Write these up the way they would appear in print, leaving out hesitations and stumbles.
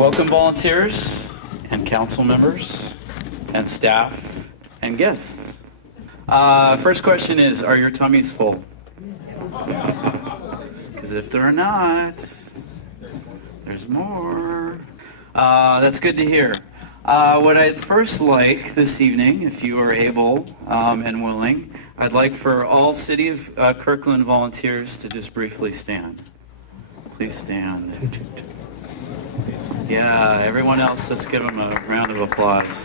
Welcome volunteers and council members and staff and guests. First question is, are your tummies full? Because if they're not, there's more. That's good to hear. What I'd first like this evening, if you are able and willing, I'd like for all City of Kirkland volunteers to just briefly stand. Please stand. Yeah, everyone else, let's give them a round of applause.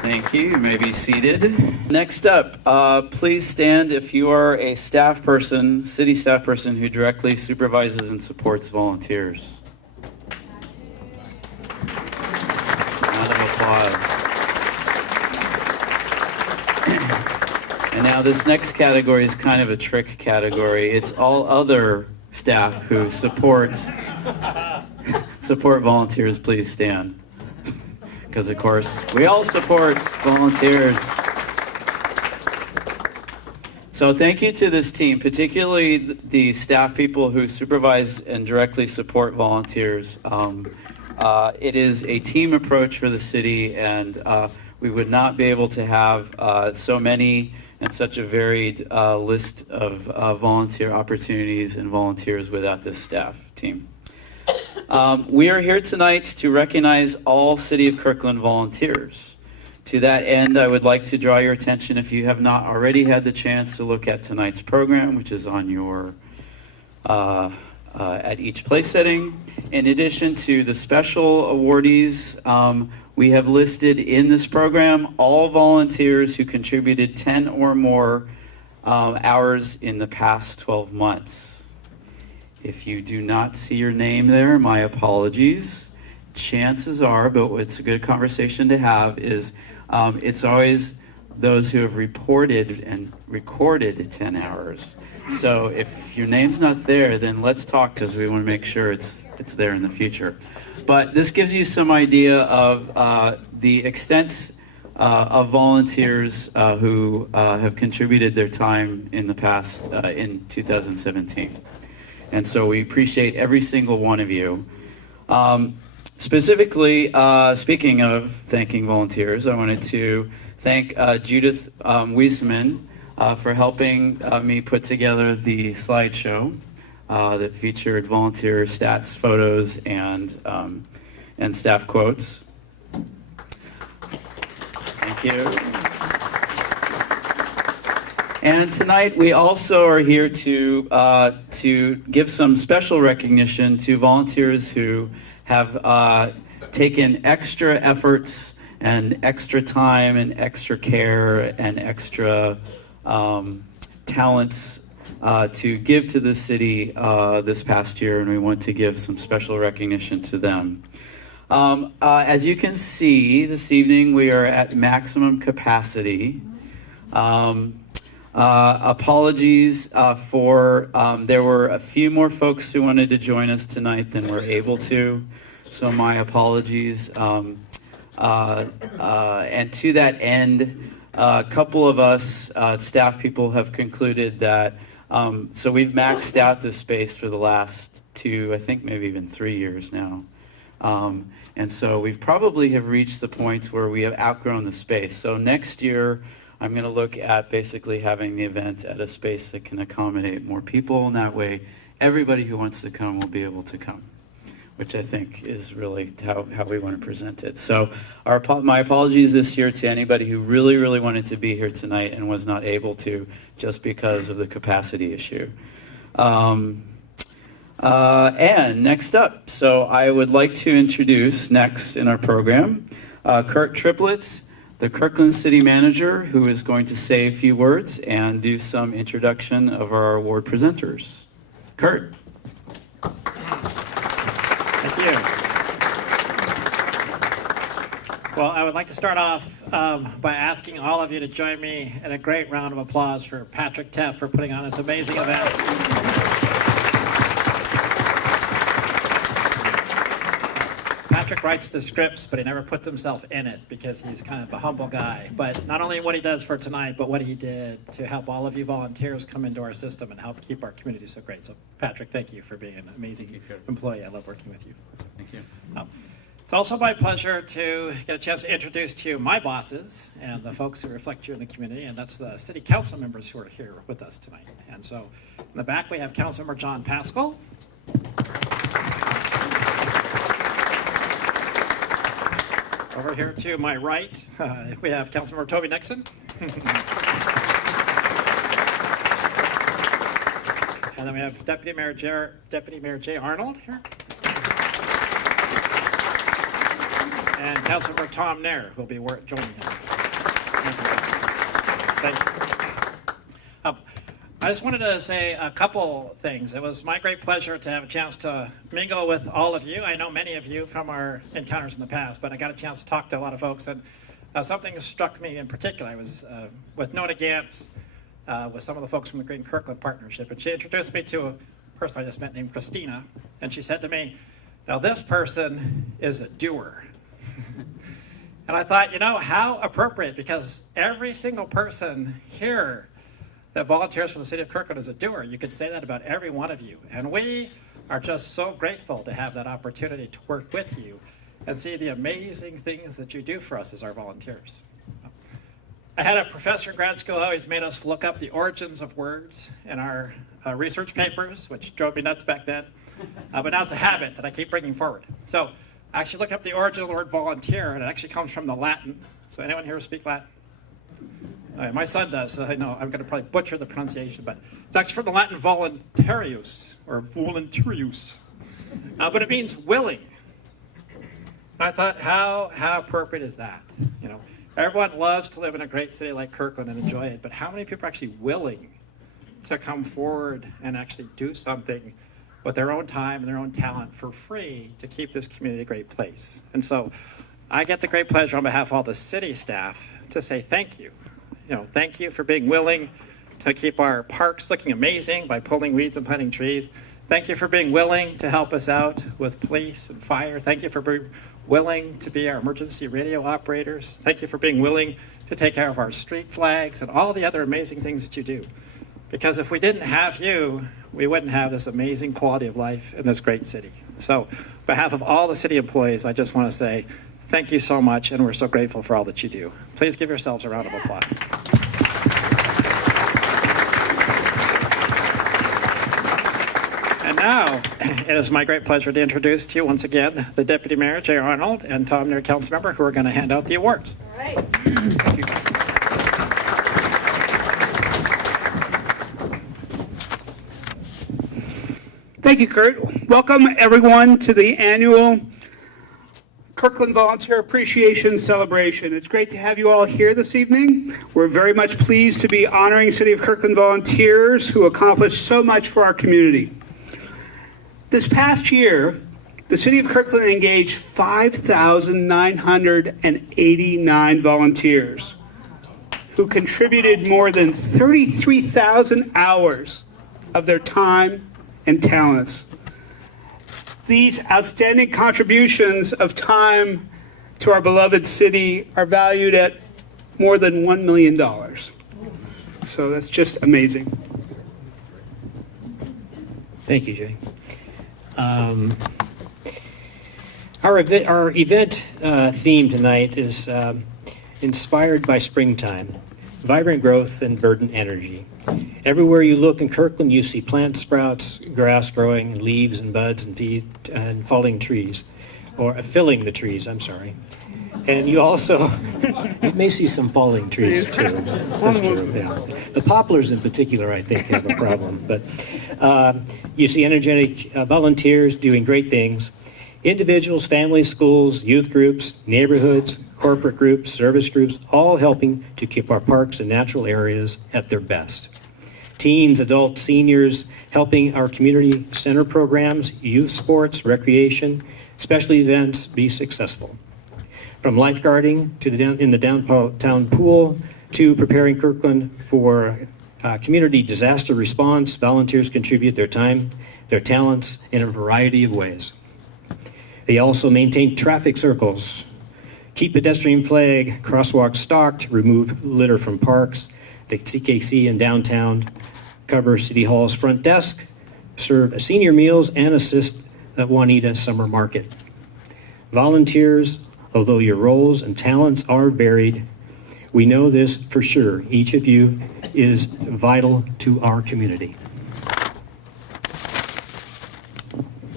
Thank you. You may be seated. Next up, please stand if you are a staff person, city staff person who directly supervises and supports volunteers. Round of applause. And now this next category is kind of a trick category. It's all other staff who support volunteers. Please stand. Because of course, we all support volunteers. So thank you to this team, particularly the staff people who supervise and directly support volunteers. It is a team approach for the city, and we would not be able to have so many and such a varied list of volunteer opportunities and volunteers without this staff team. We are here tonight to recognize all City of Kirkland volunteers. To that end, I would like to draw your attention, if you have not already had the chance to look at tonight's program, which is on your at each place setting. In addition to the special awardees, we have listed in this program all volunteers who contributed 10 or more hours in the past 12 months. If you do not see your name there, my apologies. Chances are, but it's a good conversation to have, is it's always those who have reported and recorded 10 hours. So if your name's not there, then let's talk, because we want to make sure it's there in the future. But this gives you some idea of the extent of volunteers who have contributed their time in the past in 2017. And so we appreciate every single one of you. Specifically, speaking of thanking volunteers, I wanted to thank Judith Wiesman for helping me put together the slideshow that featured volunteer stats, photos, and staff quotes. Thank you. And tonight we also are here to give some special recognition to volunteers who have taken extra efforts and extra time and extra care and extra talents to give to the city this past year, and we want to give some special recognition to them. As you can see, this evening we are at maximum capacity. Apologies for, there were a few more folks who wanted to join us tonight than were able to, so my apologies. And to that end, a couple of us staff people have concluded that, so we've maxed out this space for the last 2, I think maybe even 3 years now. And so we've probably have reached the point where we have outgrown the space. So next year, I'm going to look at basically having the event at a space that can accommodate more people, and that way everybody who wants to come will be able to come, which I think is really how we want to present it. So my apologies this year to anybody who really, really wanted to be here tonight and was not able to just because of the capacity issue. And next up, so I would like to introduce next in our program, Kurt Triplett, the Kirkland City Manager, who is going to say a few words and do some introduction of our award presenters. Kurt. Thank you. Well, I would like to start off by asking all of you to join me in a great round of applause for Patrick Teff for putting on this amazing event. Patrick writes the scripts, but he never puts himself in it because he's kind of a humble guy. But not only what he does for tonight, but what he did to help all of you volunteers come into our system and help keep our community so great. So Patrick, thank you for being an amazing employee. I love working with you. Thank you. It's also my pleasure to get a chance to introduce to you my bosses and the folks who reflect you in the community, and that's the city council members who are here with us tonight. And so in the back we have Councilmember John Pascal. Over here to my right, we have Councilmember Toby Nixon. And then we have Deputy Mayor Jay Arnold here. And Councilmember Tom Nair will be joining him. Thank you. I just wanted to say a couple things. It was my great pleasure to have a chance to mingle with all of you. I know many of you from our encounters in the past, but I got a chance to talk to a lot of folks, and something struck me in particular. I was with Nona Gantz, with some of the folks from the Green Kirkland Partnership, and she introduced me to a person I just met named Christina, and she said to me, "Now this person is a doer." And I thought, you know, how appropriate, because every single person here that volunteers for the city of Kirkland is a doer. You could say that about every one of you. And we are just so grateful to have that opportunity to work with you and see the amazing things that you do for us as our volunteers. I had a professor in grad school who always made us look up the origins of words in our research papers, which drove me nuts back then. But now it's a habit that I keep bringing forward. So I actually looked up the origin of the word volunteer, and it actually comes from the Latin. So anyone here speak Latin? My son does, so I know I'm going to probably butcher the pronunciation, but it's actually from the Latin voluntarius, or voluntarius. But it means willing. And I thought, how appropriate is that? You know, everyone loves to live in a great city like Kirkland and enjoy it, but how many people are actually willing to come forward and actually do something with their own time and their own talent for free to keep this community a great place? And so I get the great pleasure on behalf of all the city staff to say thank you. You know, thank you for being willing to keep our parks looking amazing by pulling weeds and planting trees. Thank you for being willing to help us out with police and fire. Thank you for being willing to be our emergency radio operators. Thank you for being willing to take care of our street flags and all the other amazing things that you do. Because if we didn't have you, we wouldn't have this amazing quality of life in this great city. So on behalf of all the city employees, I just want to say thank you so much, and we're so grateful for all that you do. Please give yourselves a round of applause. And now, it is my great pleasure to introduce to you once again the Deputy Mayor, Jay Arnold, and Tom Nair, Council Member, who are going to hand out the awards. All right. Thank you. Thank you, Kurt. Welcome, everyone, to the annual Kirkland Volunteer Appreciation Celebration. It's great to have you all here this evening. We're very much pleased to be honoring City of Kirkland volunteers who accomplish so much for our community. This past year, the City of Kirkland engaged 5,989 volunteers who contributed more than 33,000 hours of their time and talents. These outstanding contributions of time to our beloved city are valued at more than $1 million. So that's just amazing. Thank you, Jay. Our event theme tonight is inspired by springtime, vibrant growth and verdant energy. Everywhere you look in Kirkland, you see plant sprouts, grass growing, leaves and buds and falling trees, or filling the trees, I'm sorry. And you also, you may see some falling trees too. That's true, yeah. The poplars in particular, I think, have a problem. But you see energetic volunteers doing great things. Individuals, families, schools, youth groups, neighborhoods, corporate groups, service groups, all helping to keep our parks and natural areas at their best. Teens, adults, seniors, helping our community center programs, youth sports, recreation, special events be successful. From lifeguarding to in the downtown pool to preparing Kirkland for community disaster response, volunteers contribute their time, their talents in a variety of ways. They also maintain traffic circles, keep pedestrian flag, crosswalks stocked, remove litter from parks, the CKC in downtown, cover City Hall's front desk, serve senior meals, and assist at Juanita Summer Market. Volunteers, although your roles and talents are varied, we know this for sure. Each of you is vital to our community.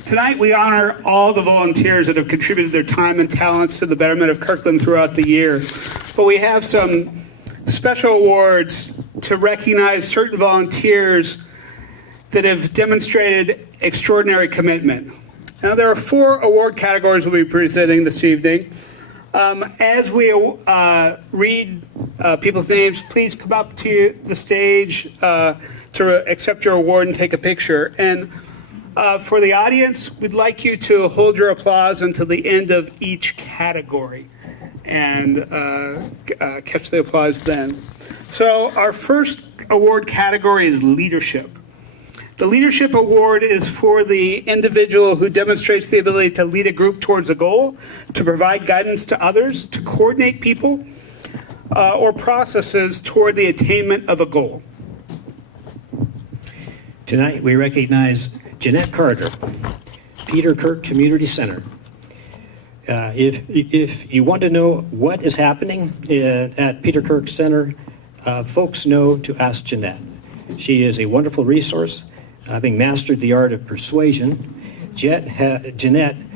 Tonight, we honor all the volunteers that have contributed their time and talents to the betterment of Kirkland throughout the year. But we have some special awards to recognize certain volunteers that have demonstrated extraordinary commitment. Now, there are 4 award categories we'll be presenting this evening. As we read people's names, please come up to the stage to accept your award and take a picture. And for the audience, we'd like you to hold your applause until the end of each category and catch the applause then. So our first award category is leadership. The leadership award is for the individual who demonstrates the ability to lead a group towards a goal, to provide guidance to others, to coordinate people or processes toward the attainment of a goal. Tonight, we recognize Jeanette Carter, Peter Kirk Community Center. If you want to know what is happening at Peter Kirk Center, folks know to ask Jeanette. She is a wonderful resource. Having mastered the art of persuasion, Jeanette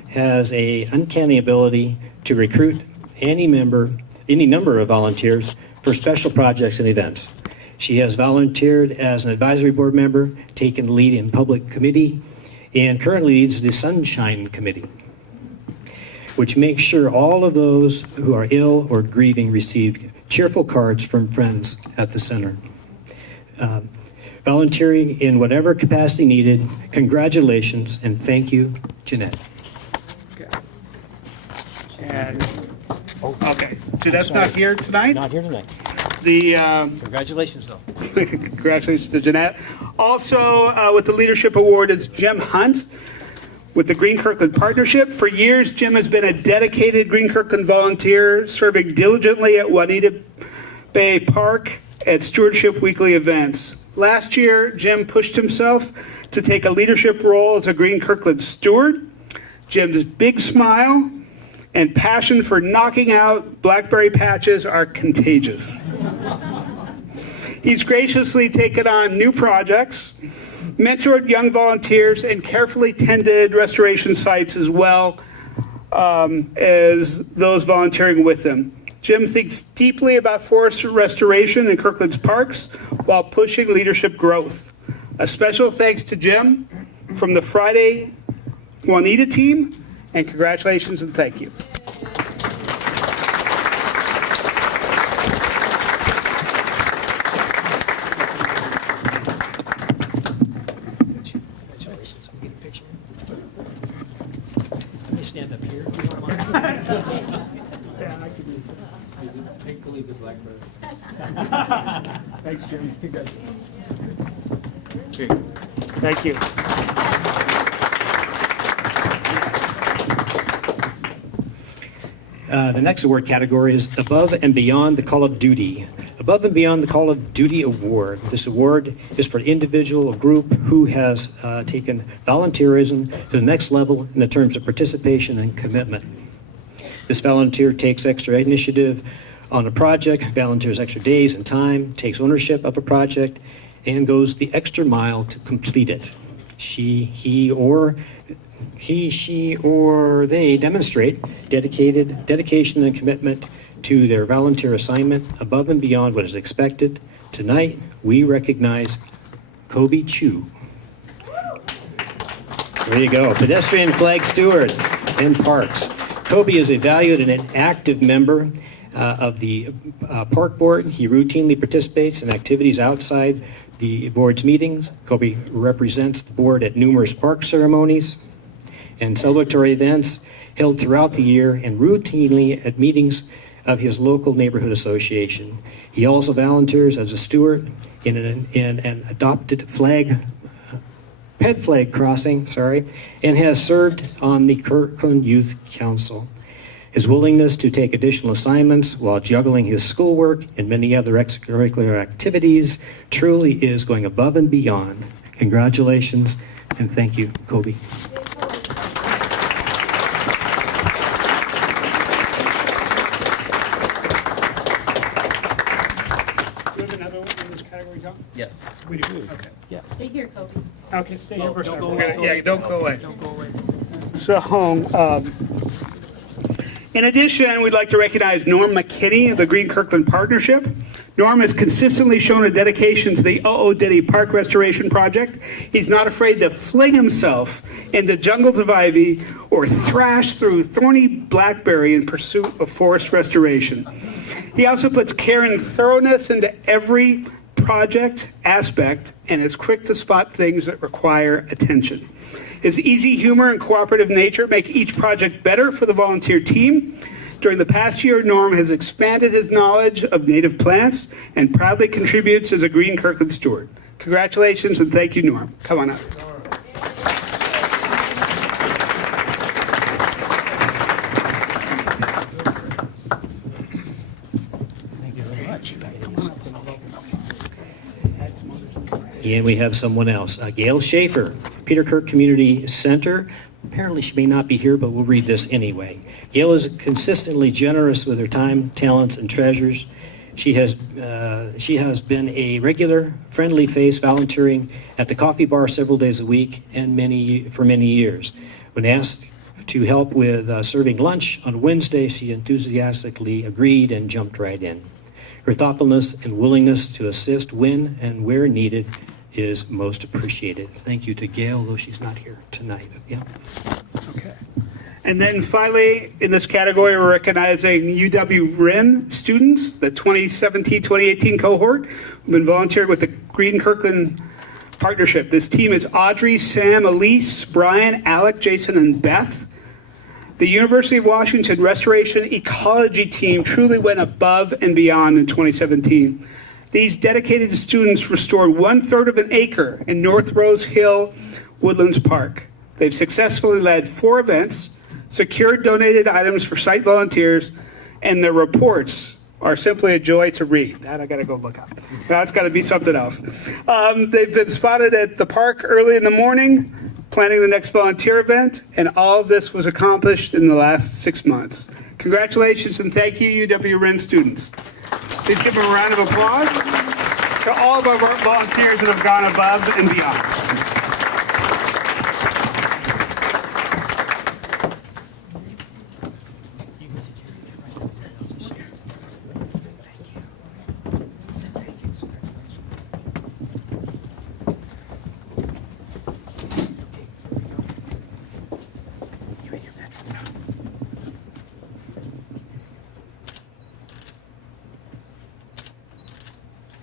has an uncanny ability to recruit any number of volunteers for special projects and events. She has volunteered as an advisory board member, taken the lead in public committee, and currently leads the Sunshine Committee, which makes sure all of those who are ill or grieving receive cheerful cards from friends at the center. Volunteering in whatever capacity needed, congratulations and thank you, Jeanette. And, okay, Jeanette's not here tonight? Not here tonight. The Congratulations, though. congratulations to Jeanette. Also, with the Leadership Award is Jim Hunt with the Green Kirkland Partnership. For years, Jim has been a dedicated Green Kirkland volunteer, serving diligently at Juanita Bay Park at Stewardship Weekly events. Last year, Jim pushed himself to take a leadership role as a Green Kirkland steward. Jim's big smile and passion for knocking out blackberry patches are contagious. He's graciously taken on new projects, mentored young volunteers, and carefully tended restoration sites as well as those volunteering with him. Jim thinks deeply about forest restoration in Kirkland's parks while pushing leadership growth. A special thanks to Jim from the Friday Juanita team, and congratulations and thank you. Let me stand up here. Thanks, Jim. Thank you. The next award category is Above and Beyond the Call of Duty. Above and Beyond the Call of Duty Award. This award is for an individual or group who has taken volunteerism to the next level in the terms of participation and commitment. This volunteer takes extra initiative on a project, volunteers extra days and time, takes ownership of a project, and goes the extra mile to complete it. He, she, or they demonstrate dedication and commitment to their volunteer assignment above and beyond what is expected. Tonight, we recognize Kobe Chu. There you go, pedestrian flag steward and parks. Kobe is a valued and an active member of the park board. He routinely participates in activities outside the board's meetings. Kobe represents the board at numerous park ceremonies and celebratory events held throughout the year and routinely at meetings of his local neighborhood association. He also volunteers as a steward in an adopted flag Flag Crossing, and has served on the Kirkland Youth Council. His willingness to take additional assignments while juggling his schoolwork and many other extracurricular activities truly is going above and beyond. Congratulations, and thank you, Kobe. Yes. We do. Okay. Stay here, Kobe. Okay, stay here for a second. go We're gonna- away. Yeah, don't go away. Don't go away. So, in addition, we'd like to recognize Norm McKinney of the Green Kirkland Partnership. Norm has consistently shown a dedication to the O'Diddy Park Restoration Project. He's not afraid to fling himself into jungles of ivy or thrash through thorny blackberry in pursuit of forest restoration. He also puts care and thoroughness into every project aspect and is quick to spot things that require attention. His easy humor and cooperative nature make each project better for the volunteer team. During the past year, Norm has expanded his knowledge of native plants and proudly contributes as a Green Kirkland steward. Congratulations and thank you, Norm. Come on up. And we have someone else, Gail Shafer, Peter Kirk Community Center. Apparently she may not be here, but we'll read this anyway. Gail is consistently generous with her time, talents, and treasures. She has been a regular, friendly face volunteering at the coffee bar several days a week and for many years. When asked to help with serving lunch on Wednesday, she enthusiastically agreed and jumped right in. Her thoughtfulness and willingness to assist when and where needed is most appreciated. Thank you to Gail, though she's not here tonight. Yeah. Okay. And then finally, in this category, we're recognizing UW-RIN students, the 2017-2018 cohort, who've been volunteering with the Green Kirkland Partnership. This team is Audrey, Sam, Elise, Brian, Alec, Jason, and Beth. The University of Washington Restoration Ecology team truly went above and beyond in 2017. These dedicated students restored 1/3 of an acre in North Rose Hill Woodlands Park. They've successfully led 4 events, secured donated items for site volunteers, and their reports are simply a joy to read. That I gotta go look up. That's gotta be something else. They've been spotted at the park early in the morning, planning the next volunteer event, and all of this was accomplished in the last 6 months. Congratulations and thank you, UW-RIN students. Please give them a round of applause to all of our volunteers that have gone above and beyond.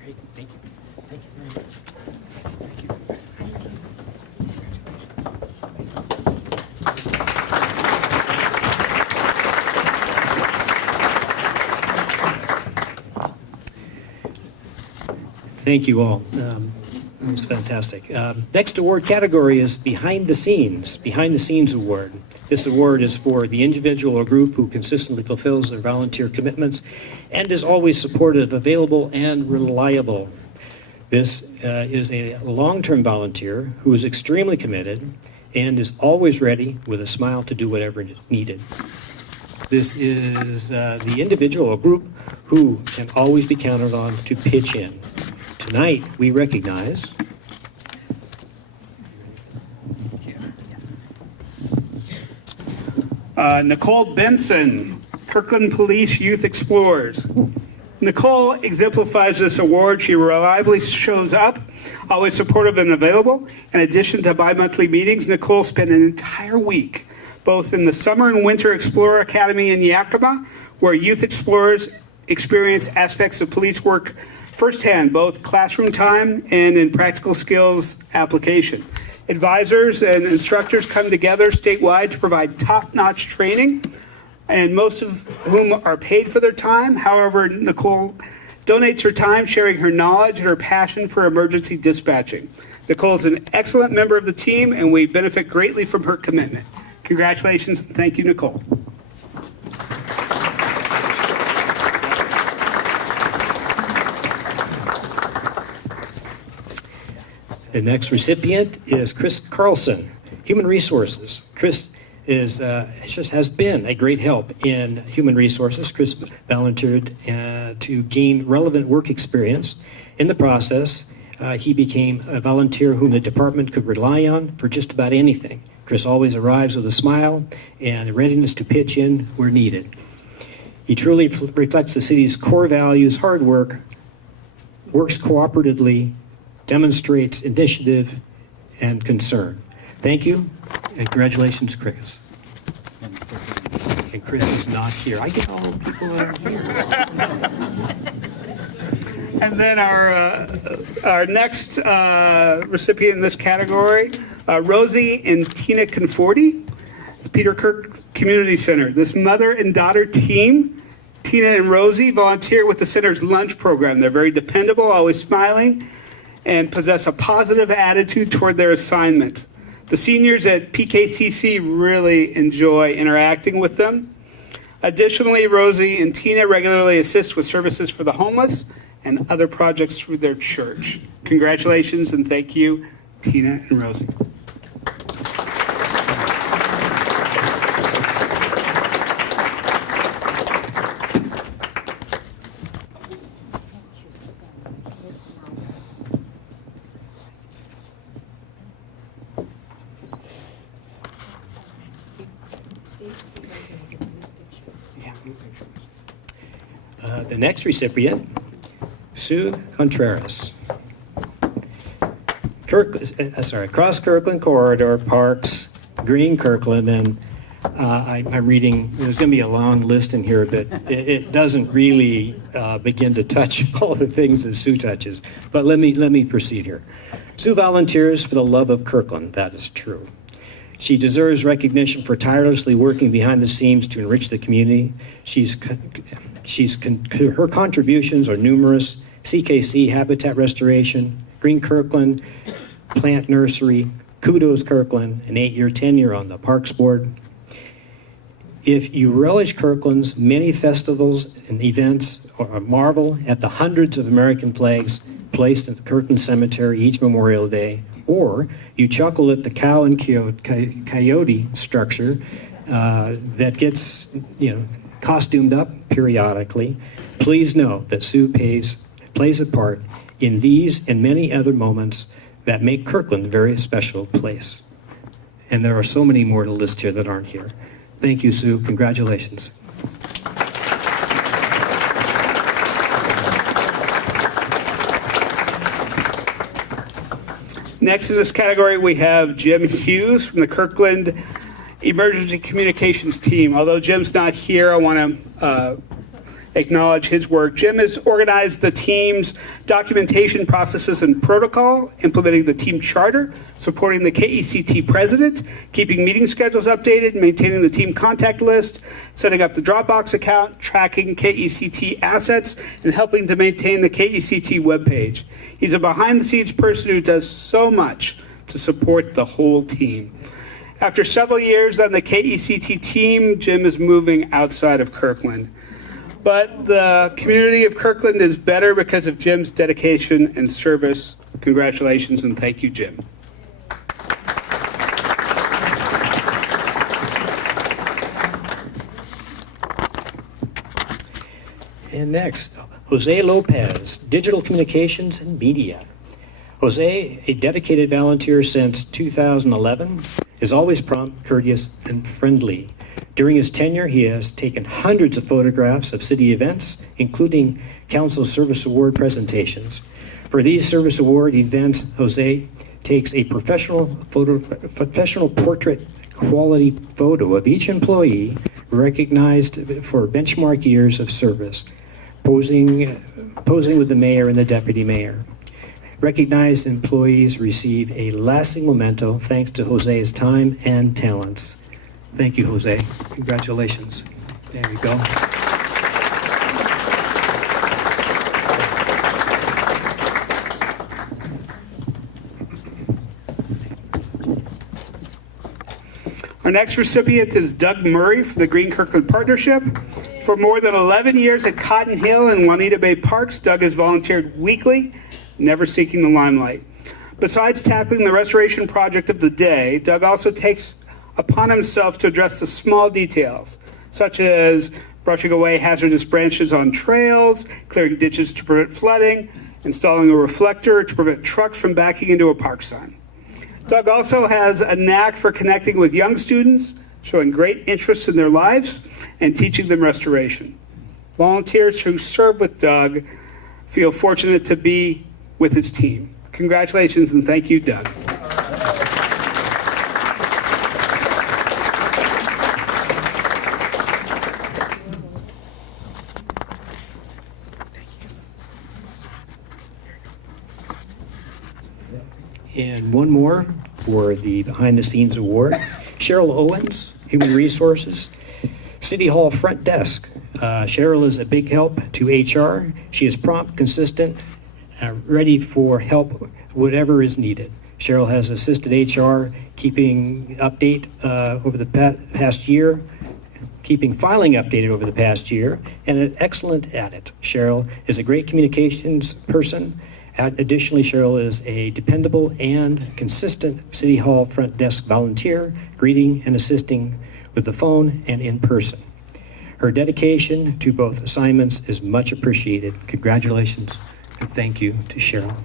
Great. Thank you. Thank you very much. Thank you. Thank you all. That was fantastic. Next award category is Behind the Scenes Award. This award is for the individual or group who consistently fulfills their volunteer commitments and is always supportive, available, and reliable. This is a long-term volunteer who is extremely committed and is always ready with a smile to do whatever is needed. This is the individual or group who can always be counted on to pitch in. Tonight, we recognize Nicole Benson, Kirkland Police Youth Explorers. Nicole exemplifies this award. She reliably shows up, always supportive and available. In addition to bi-monthly meetings, Nicole spent an entire week both in the Summer and Winter Explorer Academy in Yakima, where youth explorers experience aspects of police work firsthand, both classroom time and in practical skills application. Advisors and instructors come together statewide to provide top-notch training, and most of whom are paid for their time. However, Nicole donates her time, sharing her knowledge and her passion for emergency dispatching. Nicole is an excellent member of the team, and we benefit greatly from her commitment. Congratulations, and thank you, Nicole. The next recipient is Chris Carlson, Human Resources. Chris has been a great help in human resources. Chris volunteered to gain relevant work experience. In the process, he became a volunteer whom the department could rely on for just about anything. Chris always arrives with a smile and a readiness to pitch in where needed. He truly reflects the city's core values: hard work, works cooperatively, demonstrates initiative and concern. Thank you, and congratulations, Chris. And Chris is not here. I get all the people that are here. And then our next recipient in this category, Rosie and Tina Conforti, Peter Kirk Community Center. This mother and daughter team, Tina and Rosie, volunteer with the center's lunch program. They're very dependable, always smiling, and possess a positive attitude toward their assignment. The seniors at PKCC really enjoy interacting with them. Additionally, Rosie and Tina regularly assist with services for the homeless and other projects through their church. Congratulations and thank you, Tina and Rosie. The next recipient, Sue Contreras. Cross Kirkland Corridor, Parks, Green Kirkland, and I'm reading, there's going to be a long list in here, but it doesn't really begin to touch all the things that Sue touches. But let me proceed here. Sue volunteers for the love of Kirkland, that is true. She deserves recognition for tirelessly working behind the scenes to enrich the community. Her contributions are numerous: CKC, Habitat Restoration, Green Kirkland, Plant Nursery, Kudos Kirkland, an 8-year tenure on the Parks Board. If you relish Kirkland's many festivals and events, or marvel at the hundreds of American flags placed at the Kirkland Cemetery each Memorial Day, or you chuckle at the cow and coyote structure that gets, costumed up periodically, please know that Sue plays a part in these and many other moments that make Kirkland a very special place. And there are so many more to list here that aren't here. Thank you, Sue. Congratulations. Next in this category, we have Jim Hughes from the Kirkland Emergency Communications Team. Although Jim's not here, I want to acknowledge his work. Jim has organized the team's documentation processes and protocol, implementing the team charter, supporting the KECT president, keeping meeting schedules updated, maintaining the team contact list, setting up the Dropbox account, tracking KECT assets, and helping to maintain the KECT webpage. He's a behind-the-scenes person who does so much to support the whole team. After several years on the KECT team, Jim is moving outside of Kirkland. But the community of Kirkland is better because of Jim's dedication and service. Congratulations and thank you, Jim. And next, Jose Lopez, Digital Communications and Media. Jose, a dedicated volunteer since 2011, is always prompt, courteous, and friendly. During his tenure, he has taken hundreds of photographs of city events, including Council Service Award presentations. For these Service Award events, Jose takes a professional portrait quality photo of each employee recognized for benchmark years of service, posing with the mayor and the deputy mayor. Recognized employees receive a lasting memento thanks to Jose's time and talents. Thank you, Jose. Congratulations. There you go. Our next recipient is Doug Murray from the Green Kirkland Partnership. For more than 11 years at Cotton Hill and Juanita Bay Parks, Doug has volunteered weekly, never seeking the limelight. Besides tackling the restoration project of the day, Doug also takes upon himself to address the small details, such as brushing away hazardous branches on trails, clearing ditches to prevent flooding, installing a reflector to prevent trucks from backing into a park sign. Doug also has a knack for connecting with young students, showing great interest in their lives, and teaching them restoration. Volunteers who serve with Doug feel fortunate to be with his team. Congratulations and thank you, Doug. And one more for the Behind the Scenes Award. Cheryl Owens, Human Resources, City Hall Front Desk. Cheryl is a big help to HR. She is prompt, consistent, ready for help, whatever is needed. Cheryl has assisted HR keeping update over the past year, keeping filing updated over the past year, and is excellent at it. Cheryl is a great communications person. Additionally, Cheryl is a dependable and consistent City Hall front desk volunteer, greeting and assisting with the phone and in person. Her dedication to both assignments is much appreciated. Congratulations and thank you to Cheryl.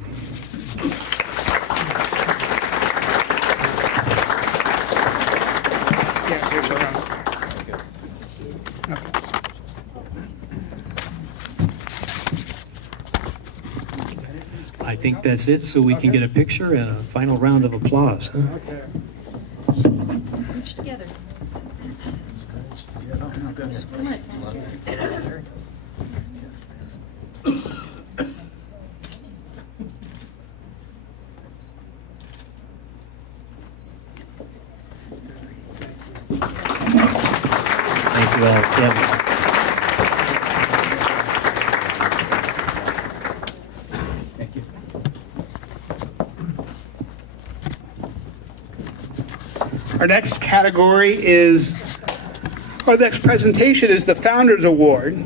I think that's it, so we can get a picture and a final round of applause. Huh? Scooch together. Come on. Thank you all. Yeah. Our next category is, our next presentation is the Founders Award.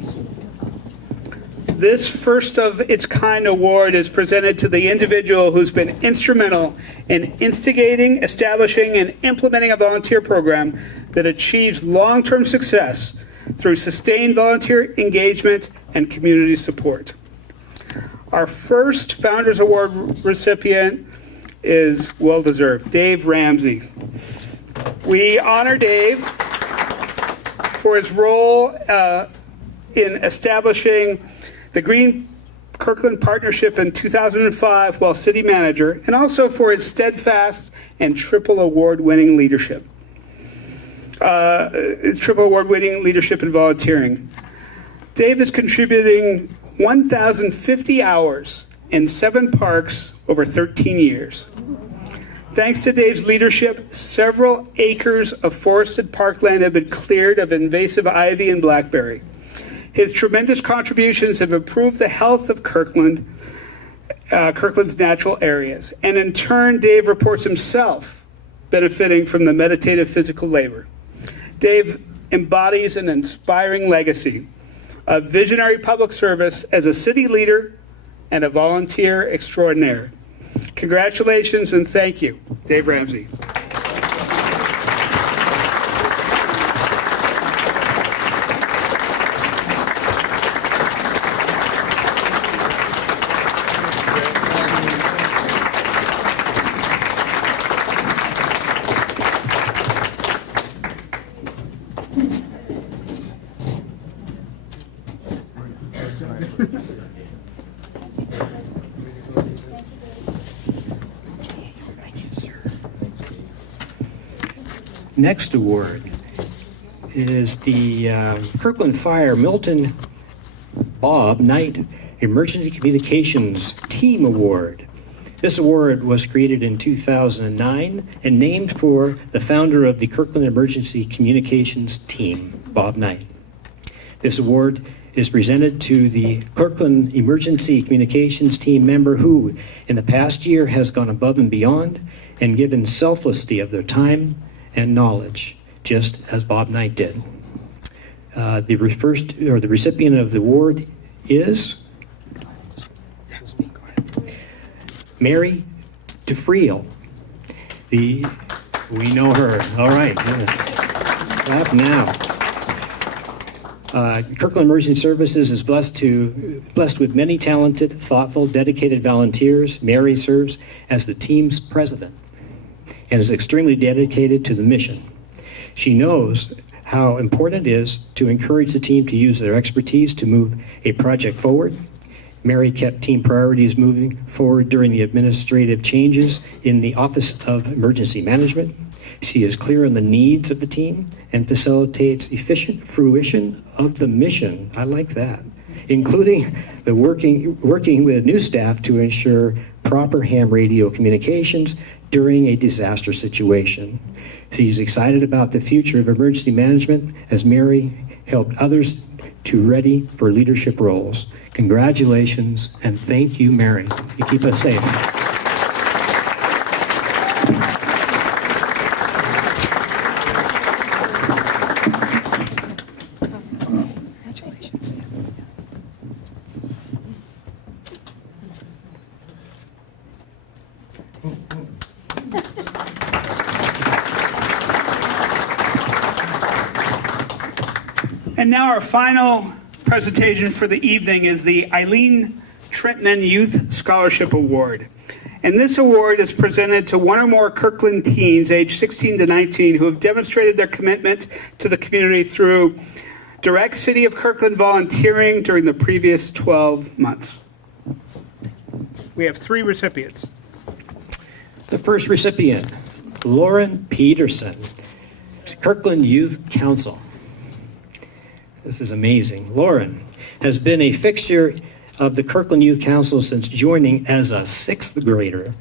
This first of its kind award is presented to the individual who's been instrumental in instigating, establishing, and implementing a volunteer program that achieves long-term success through sustained volunteer engagement and community support. Our first Founders Award recipient is well-deserved, Dave Ramsey. We honor Dave for his role in establishing the Green Kirkland Partnership in 2005 while city manager, and also for his steadfast and triple award-winning leadership. Triple award-winning leadership and volunteering. Dave is contributing 1,050 hours in 7 parks over 13 years. Thanks to Dave's leadership, several acres of forested parkland have been cleared of invasive ivy and blackberry. His tremendous contributions have improved the health of Kirkland's natural areas. And in turn, Dave reports himself benefiting from the meditative physical labor. Dave embodies an inspiring legacy of visionary public service as a city leader and a volunteer extraordinaire. Congratulations and thank you, Dave Ramsey. Next award is the Kirkland Fire Milton Bob Knight Emergency Communications Team Award. This award was created in 2009 and named for the founder of the Kirkland Emergency Communications Team, Bob Knight. This award is presented to the Kirkland Emergency Communications Team member who, in the past year, has gone above and beyond and given selflessly of their time and knowledge just as Bob Knight did. The recipient of the award is Mary DeFriel. We know her. All right. Clap now. Kirkland Emergency Services is blessed with many talented, thoughtful, dedicated volunteers. Mary serves as the team's president and is extremely dedicated to the mission. She knows how important it is to encourage the team to use their expertise to move a project forward. Mary kept team priorities moving forward during the administrative changes in the Office of Emergency Management. She is clear on the needs of the team and facilitates efficient fruition of the mission. I like that, including the working with new staff to ensure proper ham radio communications during a disaster situation. She's excited about the future of emergency management as Mary helped others to ready for leadership roles. Congratulations and thank you, Mary. You keep us safe. And now our final presentation for the evening is the Eileen Trentman Youth Scholarship Award. And this award is presented to one or more Kirkland teens aged 16 to 19 who have demonstrated their commitment to the community through direct City of Kirkland volunteering during the previous 12 months. We have 3 recipients. The first recipient, Lauren Peterson, Kirkland Youth Council. This is amazing. Lauren has been a fixture of the Kirkland Youth Council since joining as a 6th grader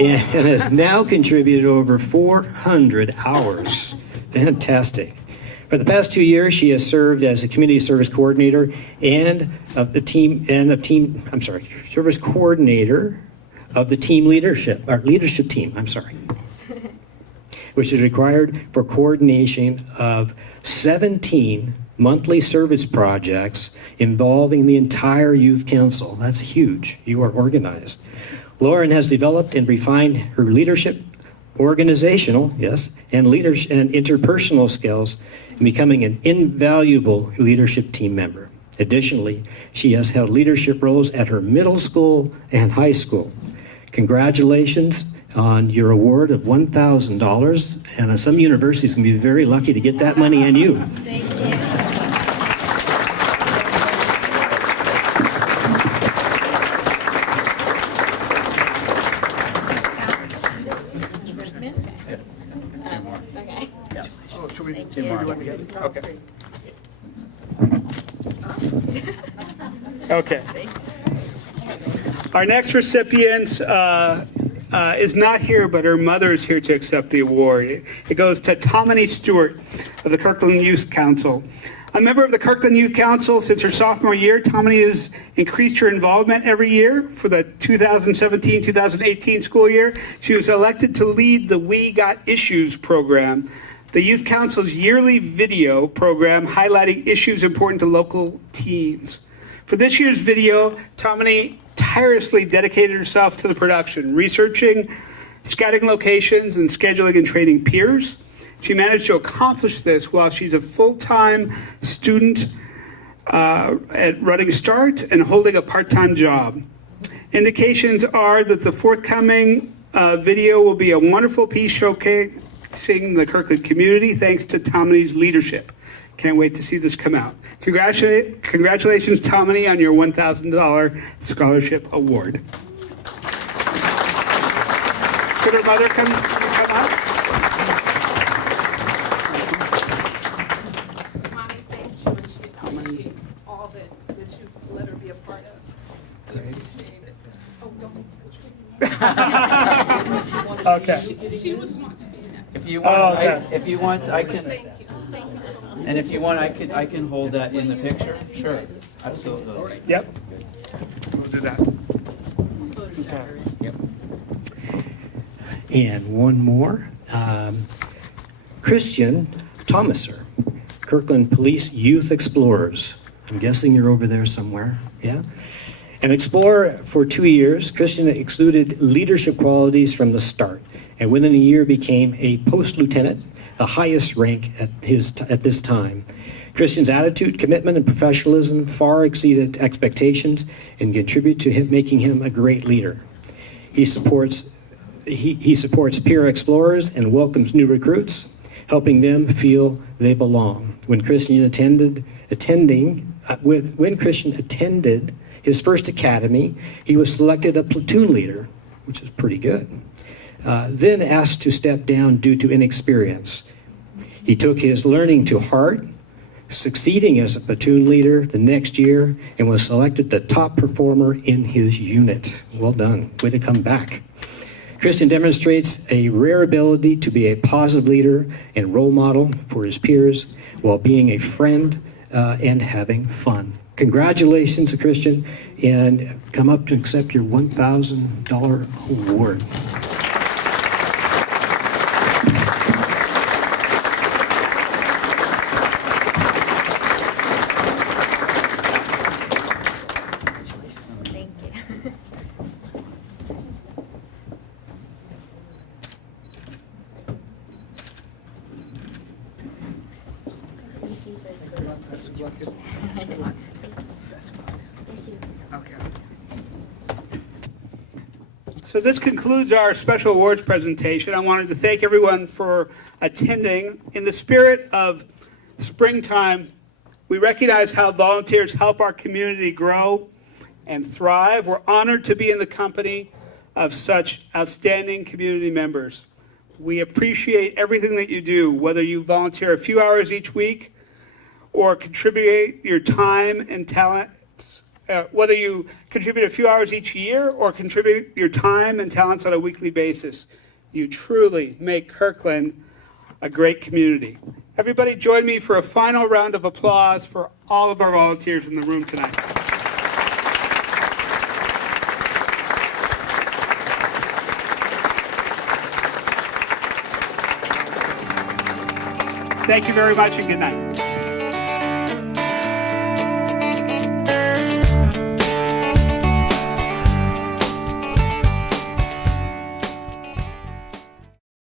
and has now contributed over 400 hours. Fantastic. For the past 2 years, she has served as a community service coordinator service coordinator of the team leadership team, which is required for coordination of 17 monthly service projects involving the entire youth council. That's huge. You are organized. Lauren has developed and refined her leadership, organizational, and leadership and interpersonal skills in becoming an invaluable leadership team member. Additionally, she has held leadership roles at her middle school and high school. Congratulations on your award of $1,000, and some universities can be very lucky to get that money and you. Thank you. Okay. Our next recipient is not here, but her mother is here to accept the award. It goes to Tomini Stewart of the Kirkland Youth Council. A member of the Kirkland Youth Council since her sophomore year, Tomini has increased her involvement every year. For the 2017-2018 school year, she was elected to lead the We Got Issues program, the Youth Council's yearly video program highlighting issues important to local teens. For this year's video, Tomini tirelessly dedicated herself to the production, researching, scouting locations, and scheduling and training peers. She managed to accomplish this while she's a full-time student at Running Start and holding a part-time job. Indications are that the forthcoming video will be a wonderful piece showcasing the Kirkland community thanks to Tomini's leadership. Can't wait to see this come out. Congratulations, Tomini, on your $1,000 scholarship award. Could her mother come up? Mommy thanks you, and she appreciates all that you let her be a part of. We appreciate it. Oh, don't. Okay. She would want to be in that. If you want, okay. if you want, I can. Thank you. Thank you so much. And if you want, I can hold that in the picture. Sure, absolutely. Yep. We'll do that. And one more. Christian Thomaser, Kirkland Police Youth Explorers. I'm guessing you're over there somewhere, yeah? An explorer for 2 years, Christian exuded leadership qualities from the start, and within a year became a post-lieutenant, the highest rank at this time. Christian's attitude, commitment, and professionalism far exceeded expectations and contribute to him, making him a great leader. He supports peer explorers and welcomes new recruits, helping them feel they belong. When Christian attended his first academy, he was selected a platoon leader, which is pretty good. Then asked to step down due to inexperience. He took his learning to heart, succeeding as a platoon leader the next year, and was selected the top performer in his unit. Well done. Way to come back. Christian demonstrates a rare ability to be a positive leader and role model for his peers while being a friend and having fun. Congratulations, Christian, and come up to accept your $1,000 award. Thank you. So this concludes our special awards presentation. I wanted to thank everyone for attending. In the spirit of springtime, we recognize how volunteers help our community grow and thrive. We're honored to be in the company of such outstanding community members. We appreciate everything that you do, whether you volunteer a few hours each week or contribute your time and talents, whether you contribute a few hours each year or contribute your time and talents on a weekly basis. You truly make Kirkland a great community. Everybody join me for a final round of applause for all of our volunteers in the room tonight. Thank you very much and good night.